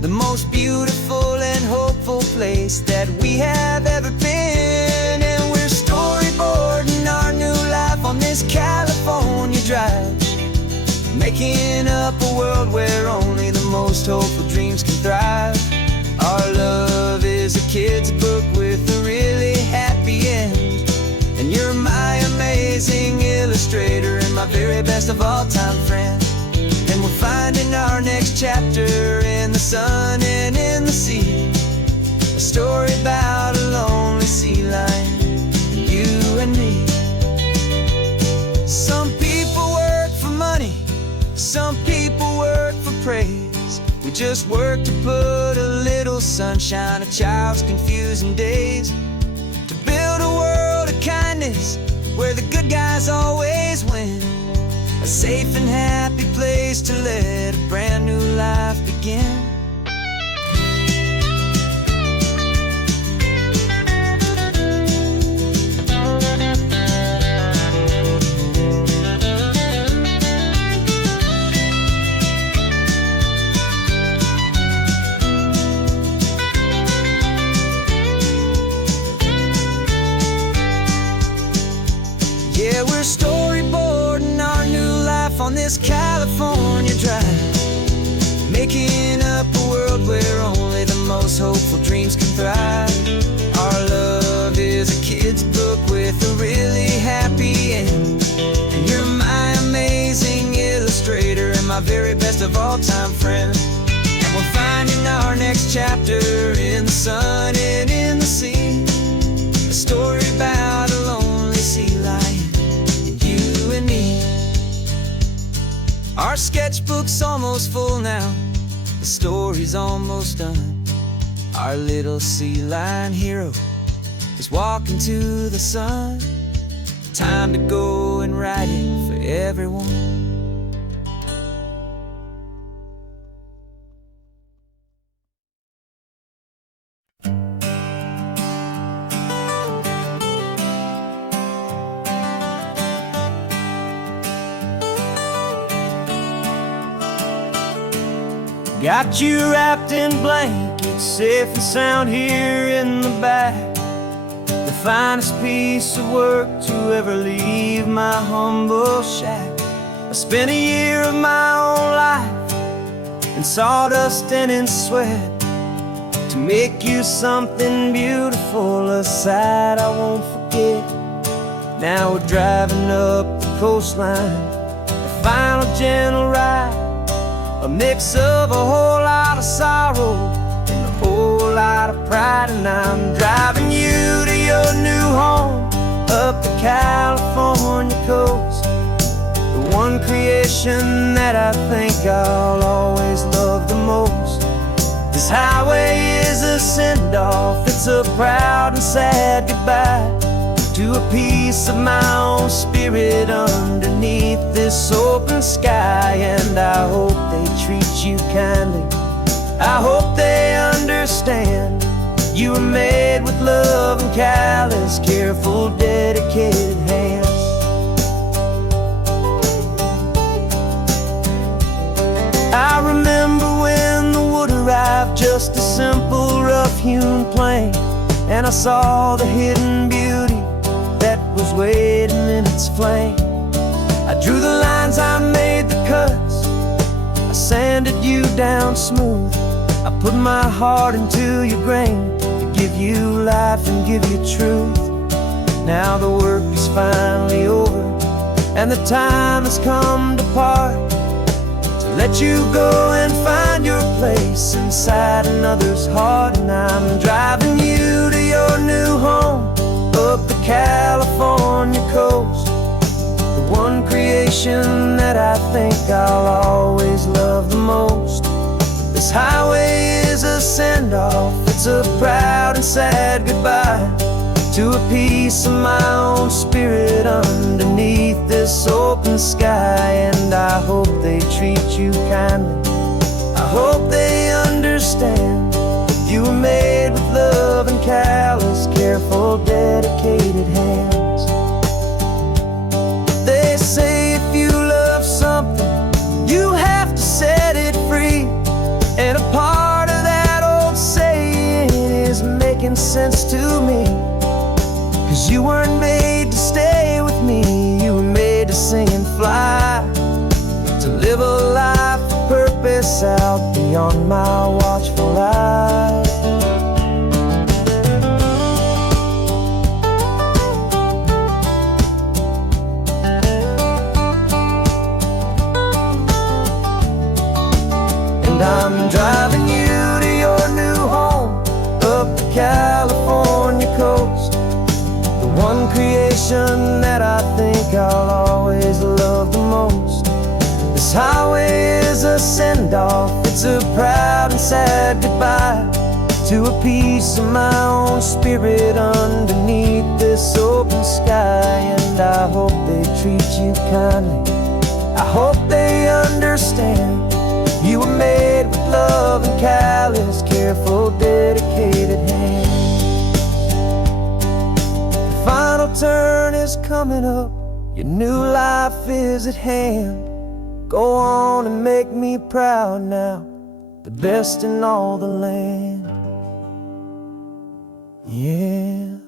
the most beautiful and hopeful place that we have ever been. And we're storyboarding our new life on this California drive, making up a world where only the most hopeful dreams can thrive. Our love is a kid's book with a really happy end, and you're my amazing illustrator and my very best of all time friend. And we're finding our next chapter in the sun and in the sea, a story about a lonely sea lion, you and me. Some people work for money, some people work for praise. We just work to put a little sunshine in a child's confusing days, to build a world of kindness where the good guys always win, a safe and happy place to let a brand new life begin. Yeah, we're storyboarding our new life on this California drive, making up a world where only the most hopeful dreams can thrive. Our love is a kid's book with a really happy end, and you're my amazing illustrator and my very best of all time friend. And we're finding our next chapter in the sun and in the sea, a story about a lonely sea lion, you and me. Our sketchbook's almost full now, the story's almost done. Our little sea lion hero is walking to the sun. Time to go and write it for everyone. Got you wrapped in blankets, safe and sound here in the back. The finest piece of work to ever leave my humble shack. I spent a year of my own life in sawdust and in sweat to make you something beautiful, a sight I won't forget. Now we're driving up the coastline, the final gentle ride, a mix of a whole lot of sorrow and a whole lot of pride, and I'm driving you to your new home up the California coast. The one creation that I think I'll always love the most. This highway is a send-off, it's a proud and sad goodbye to a piece of my own spirit underneath this open sky. And I hope they treat you kindly, I hope they understand you were made with love and callous, careful, dedicated hands. I remember when the wood arrived, just a simple rough-hewn plank, and I saw the hidden beauty that was waiting in its flame. I drew the lines, I made the cuts, I sanded you down smooth. I put my heart into your grain to give you life and give you truth. Now the work is finally over, and the time has come to part, to let you go and find your place inside another's heart. And I'm driving you to your new home up the California coast. The one creation that I think I'll always love the most. This highway is a send-off, it's a proud and sad goodbye to a piece of my own spirit underneath this open sky. And I hope they treat you kindly, I hope they understand you were made with love and callous, careful, dedicated hands. They say if you love something, you have to set it free. And a part of that old saying is making sense to me. 'Cause you weren't made to stay with me, you were made to sing and fly, to live a life of purpose out beyond my watchful eye. And I'm driving you to your new home up the California coast. The one creation that I think I'll always love the most. This highway is a send-off, it's a proud and sad goodbye to a piece of my own spirit underneath this open sky. And I hope they treat you kindly, I hope they understand you were made with love and callous, careful, dedicated hands. The final turn is coming up, your new life is at hand. Go on and make me proud now, the best in all the land. Yeah,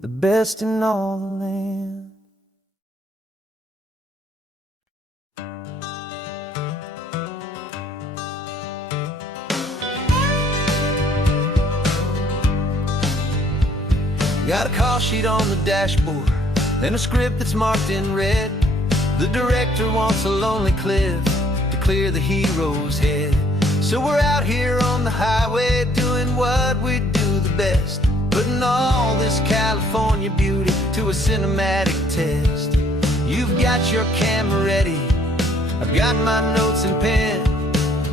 the best in all the land. Got a call sheet on the dashboard and a script that's marked in red. The director wants a lonely cliff to clear the hero's head. So we're out here on the highway doing what we do the best, putting all this California beauty to a cinematic test. You've got your camera ready, I've got my notes and pen.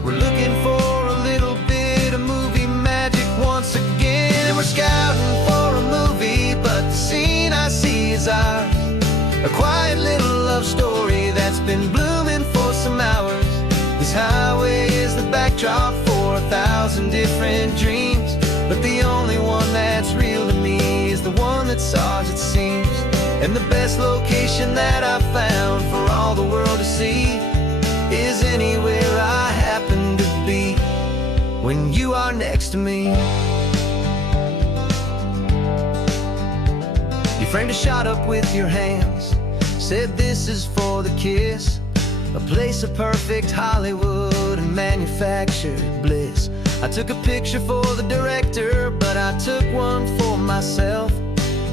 We're looking for a little bit of movie magic once again. And we're scouting for a movie, but the scene I see is ours. A quiet little love story that's been blooming for some hours. This highway is the backdrop for 1,000 different dreams, but the only one that's real to me is the one that's ours, it seems. And the best location that I've found for all the world to see is anywhere I happen to be when you are next to me. You framed a shot up with your hands, said this is for the kiss, a place of perfect Hollywood and manufactured bliss. I took a picture for the director, but I took one for myself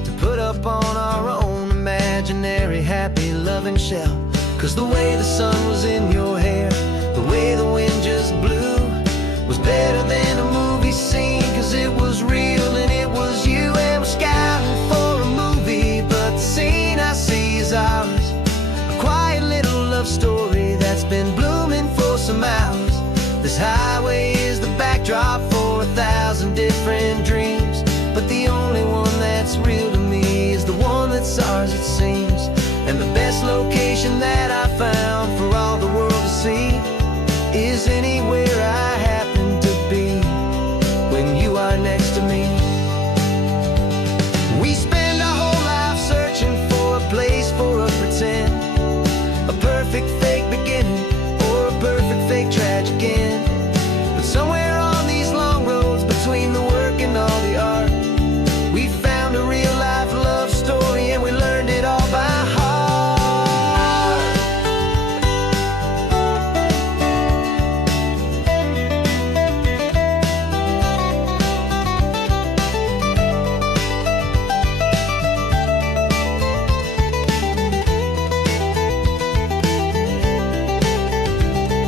to put up on our own imaginary happy loving shelf. 'Cause the way the sun was in your hair, the way the wind just blew, was better than a movie This highway is the backdrop for 1,000 different dreams, but the only one that's real to me is the one that's ours, it seems. And the best location that I found for all the world to see is anywhere I happen to be when you are next to me. We spend our whole life searching for a place for a pretend, a perfect fake beginning or a perfect fake tragic end. But somewhere on these long roads between the work and all the art, we found a real life love story, and we learned it all by heart.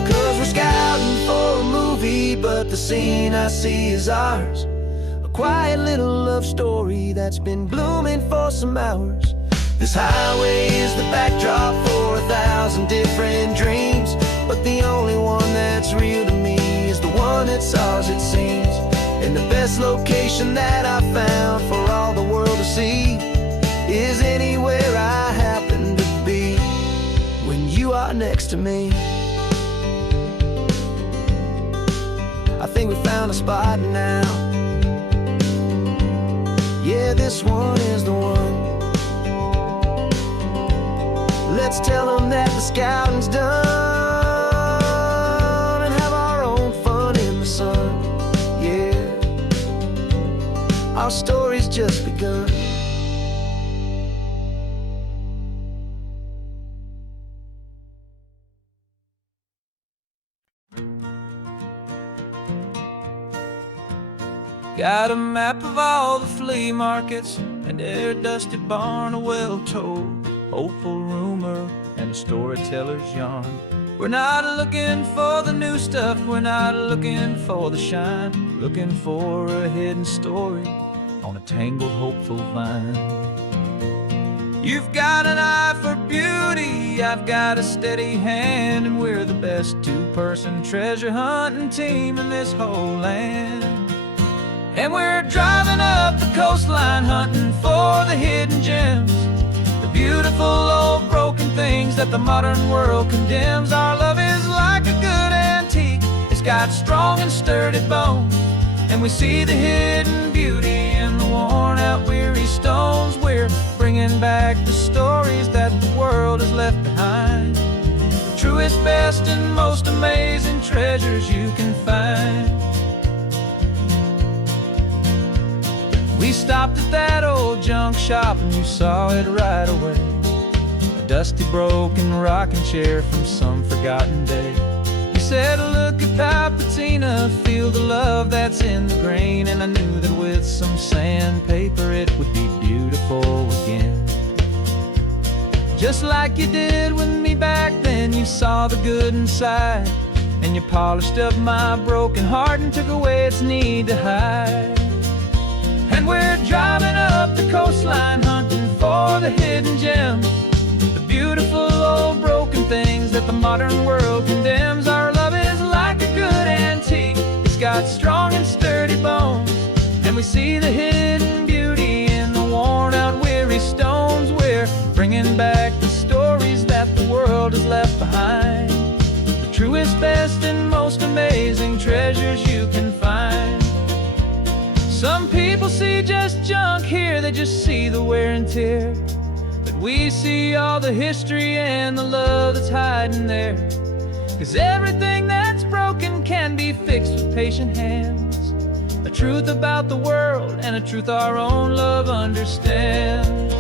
'Cause we're scouting for a movie, but the scene I see is ours. A quiet little love story that's been blooming for some hours. This highway is the backdrop for 1,000 different dreams, but the only one that's real to me is the one that's ours, it seems. And the best location that I found for all the world to see is anywhere I happen to be when you are next to me. I think we found a spot now. Yeah, this one is the one. Let's tell them that the scouting's done and have our own fun in the sun. Yeah, our story's just begun. Got a map of all the flea markets and their dusty barn, a well-told hopeful rumor and a storyteller's yarn. We're not looking for the new stuff, we're not looking for the shine, looking for a hidden story on a tangled hopeful vine. You've got an eye for beauty, I've got a steady hand, and we're the best two-person treasure hunting team in this whole land. And we're driving up the coastline hunting for the hidden gems, the beautiful old broken things that the modern world condemns. Our love is like a good antique, it's got strong and sturdy bones, and we see the hidden beauty in the worn out weary stones. We're bringing back the stories that the world has left behind, the truest, best, and most amazing treasures you can find. We stopped at that old junk shop and you saw it right away, a dusty broken rocking chair from some forgotten day. You said, look at Papatina, feel the love that's in the grain, and I knew that with some sandpaper it would be beautiful again. Just like you did with me back then, you saw the good inside, and you polished up my broken heart and took away its need to hide. And we're driving up the coastline hunting for the hidden gems, the beautiful old broken things that the modern world condemns. Our love is like a good antique, it's got strong and sturdy bones, and we see the hidden beauty in the worn out weary stones. We're bringing back the stories that the world has left behind, the truest, best, and most amazing treasures you can find. Some people see just junk here, they just see the wear and tear, but we see all the history and the love that's hiding there. 'Cause everything that's broken can be fixed with patient hands, a truth about the world and a truth our own love understands.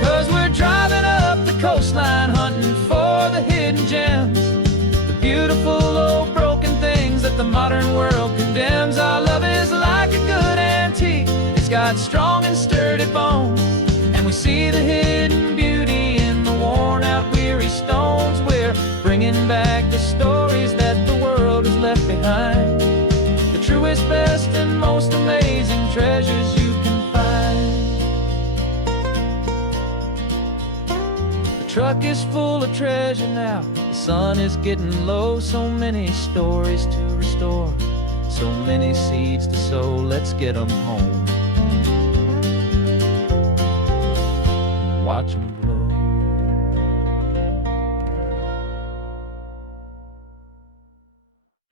'Cause we're driving up the coastline hunting for the hidden gems, the beautiful old broken things that the modern world condemns. Our love is like a good antique, it's got strong and sturdy bones, and we see the hidden beauty in the worn out weary stones. We're bringing back the stories that the world has left behind, the truest, best, and most amazing treasures you can find. The truck is full of treasure now, the sun is getting low. So many stories to restore, so many seeds to sow. Let's get them home. Watch 'em